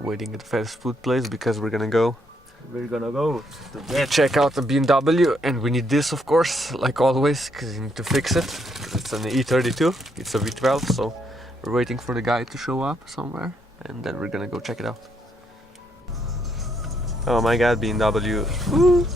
waiting at the fast food place because we're gonna go to check out the BMW, and we need this of course, like always, because you need to fix it. It's an E32, it's a V12, so we're waiting for the guy to show up somewhere, and then we're gonna go check it out. Oh my god, BMW. Woo!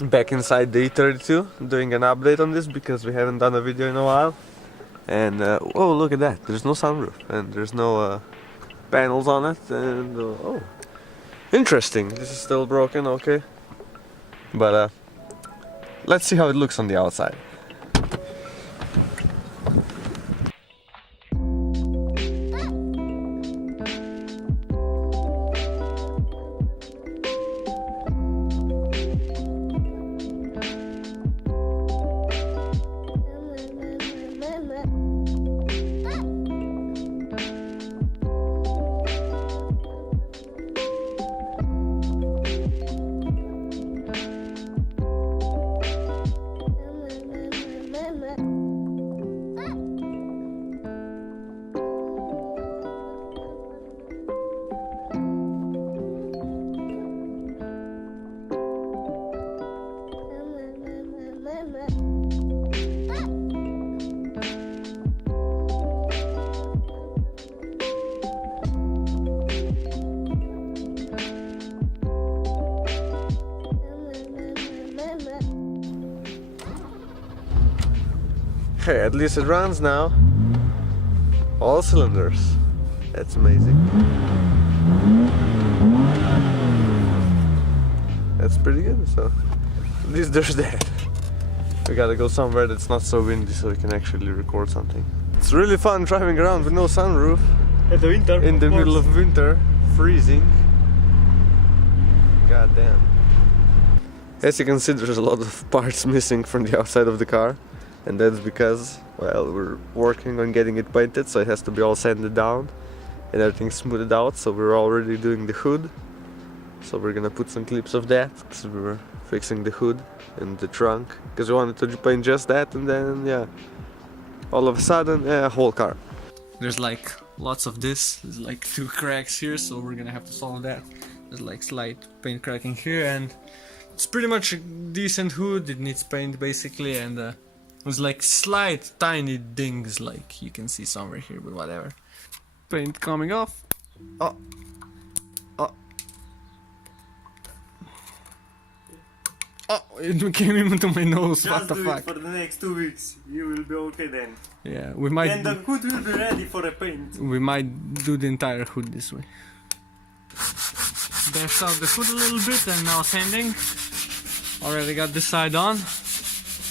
Back inside the E32, doing an update on this because we haven't done a video in a while. And oh, look at that, there's no sunroof and there's no panels on it, and oh, interesting, this is still broken, okay. But let's see how it looks on the outside. Okay, at least it runs now. All cylinders. That's amazing. That's pretty good, so at least there's that. We gotta go somewhere that's not so windy so we can actually record something. It's really fun driving around with no sunroof. In the winter. In the middle of winter, freezing. God damn. As you can see, there's a lot of parts missing from the outside of the car. And that's because, well, we're working on getting it painted, so it has to be all sanded down and everything smoothed out. So we're already doing the hood. So we're gonna put some clips of that, because we were fixing the hood and the trunk, because we wanted to paint just that, and then yeah, all of a sudden, whole car. There's like lots of this. There's like 2 cracks here, so we're gonna have to solve that. There's like slight paint cracking here, and it's pretty much a decent hood. It needs paint basically, and there's like slight tiny dings, like you can see somewhere here, but whatever. Paint coming off. Oh. Oh. Oh, it came into my nose. Just what the do fuck? It for the next 2 weeks. You will be okay then. Yeah, we might. And the hood will be ready for a paint. We might do the entire hood this way. Bashed out the hood a little bit and now sanding. Already got this side on.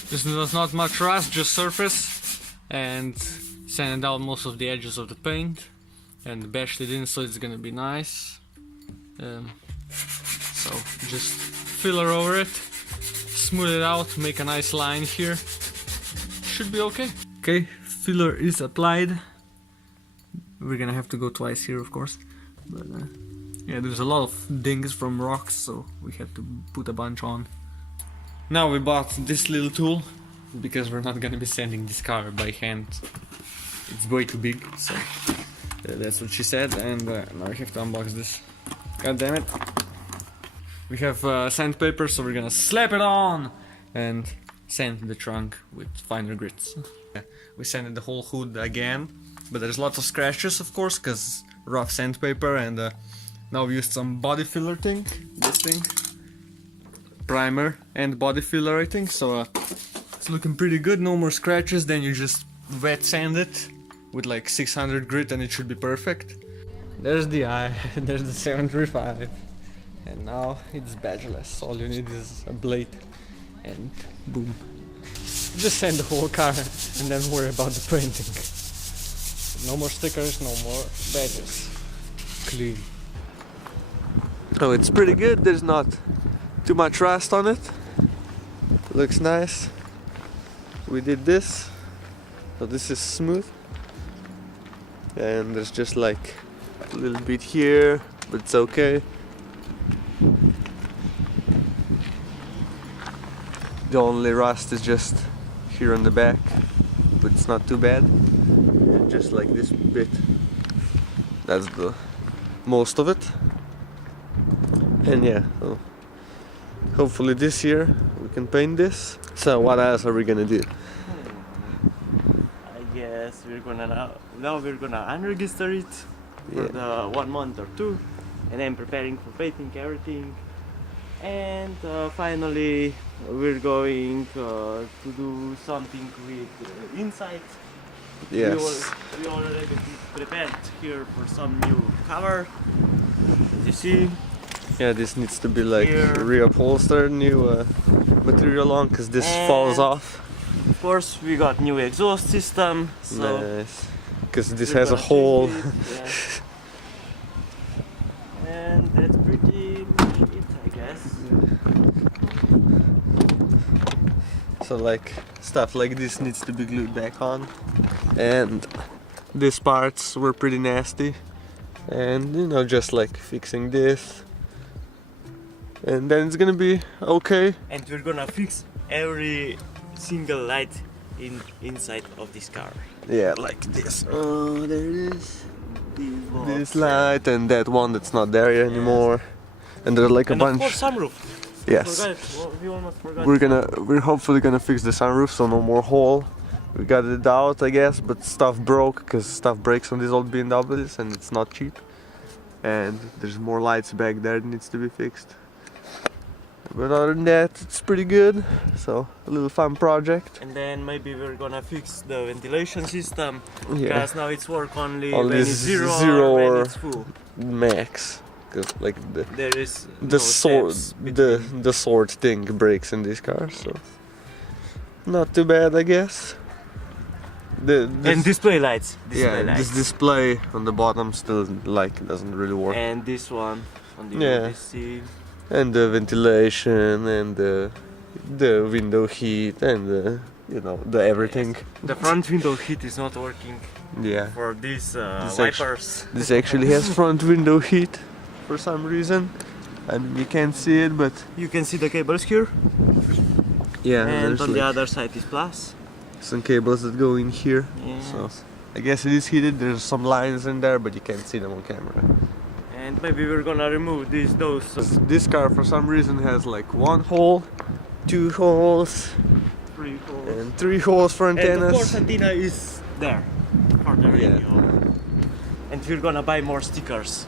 There's not much rust, just surface. And sanded out most of the edges of the paint. And bashed it in so it's gonna be nice. So just filler over it. Smooth it out, make a nice line here. Should be okay. Okay, filler is applied. We're gonna have to go twice here, of course. But Yeah, there's a lot of dings from rocks, so we had to put a bunch on. Now we bought this little tool because we're not gonna be sanding this car by hand. It's way too big, so that's what she said. And now we have to unbox this. God damn it! We have sandpaper, so we're gonna slap it on and sand the trunk with finer grits. We sanded the whole hood again, but there's lots of scratches, of course, because rough sandpaper. And now we used some body filler thing, this thing, primer and body filler, I think. So it's looking pretty good. No more scratches. Then you just wet sand it with like 600 grit, and it should be perfect. There's the eye. There's the 735. And now it's badgeless. All you need is a blade and boom. Just sand the whole car and then worry about the painting. No more stickers, no more badges. Clean. Oh, it's pretty good. There's not too much rust on it. Looks nice. We did this. So this is smooth. And there's just like a little bit here, but it's okay. The only rust is just here on the back, but it's not too bad. Just like this bit. That's the most of it. And yeah, so hopefully this year we can paint this. So what else are we gonna do? I guess we're gonna now we're gonna unregister it for the 1 month or 2, and then preparing for painting everything. And finally we're going to do something with inside. Yes. We already prepared here for some new cover, as you see. Yeah, this needs to be like Here. reupholstered, new material on, because this falls off. Of course, we got new exhaust system, so Nice. Because this we're has a gonna hole. change it, yeah. And that's pretty much it, I guess. So like stuff like this needs to be glued back on. And these parts were pretty nasty. And you know, just like fixing this. And then it's gonna be okay. And we're gonna fix every single light inside of this car. Yeah, like this. Oh, there it is. This This light and that one that's not there anymore. And there's like a and bunch. of course sunroof. Yes. We almost forgot. We're hopefully gonna fix the sunroof, so no more hole. We got it out, I guess, but stuff broke, because stuff breaks on these old BMWs and it's not cheap. And there's more lights back there that needs to be fixed. But other than that, it's pretty good. So a little fun project. And then maybe we're gonna fix the ventilation system, Yeah. because now it's work only Only when it's zero zero or when or- it's full. Max. Cause like There is the no sword steps the sword thing breaks in this car, so not too bad, I guess. and display lights. This display on the bottom still like doesn't really work. And this one on the Yeah. OBC. And the ventilation and the window heat and the everything. The front window heat is not working Yeah. for these This wipers. This actually has front window heat for some reason. I mean, you can't see it, but You can see the cables here, yeah, and there's on the like other side is plus. some cables that go in here. Yes. So I guess it is heated. There's some lines in there, but you can't see them on camera. And maybe we're gonna remove those. This car for some reason has like 1 hole, 2 holes, 3 holes. and 3 holes for And of antennas. course antenna is there for the Yeah. radio. And we're gonna buy more stickers.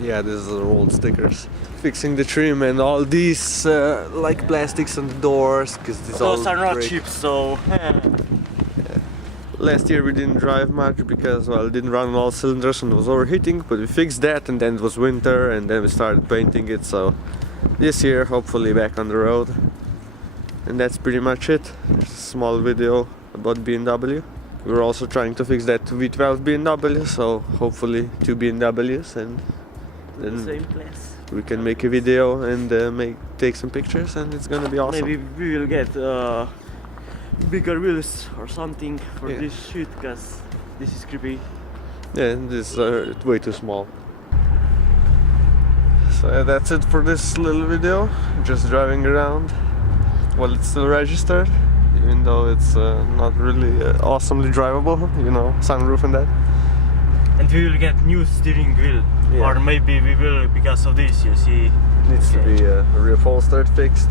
Yeah, these are old stickers. Fixing the trim and all these like plastics on the doors, because these all Those are not break. cheap, so Last year we didn't drive much because, well, it didn't run on all cylinders and it was overheating, but we fixed that, and then it was winter and then we started painting it, so this year hopefully back on the road. And that's pretty much it. Just a small video about BMW. We're also trying to fix that V12 BMW, so hopefully 2 BMWs, and the then same place. we can make a video and take some pictures, and it's gonna be awesome. Maybe we will get bigger wheels or something for Yeah. this shoot, because this is creepy. Yeah, these are way too small. So yeah, that's it for this little video. Just driving around. Well, it's still registered, even though it's not really awesomely drivable, you know, sunroof and that. And we will get new steering wheel, Yeah. or maybe we will, because of this, you see. Needs to be reupholstered, fixed,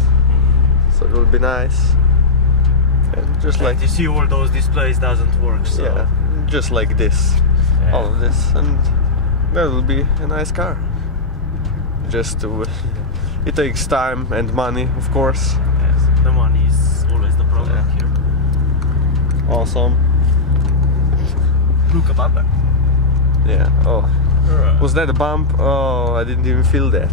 so it will be nice. And just Like like, you see, all those displays doesn't work, so yeah, just like this, yeah. all of this, and that will be a nice car. Just to, it takes time and money, of course. Yes, the money is always the problem Yeah. here. Awesome. Look about that. Yeah. Oh, was that a bump? Oh, I didn't even feel that.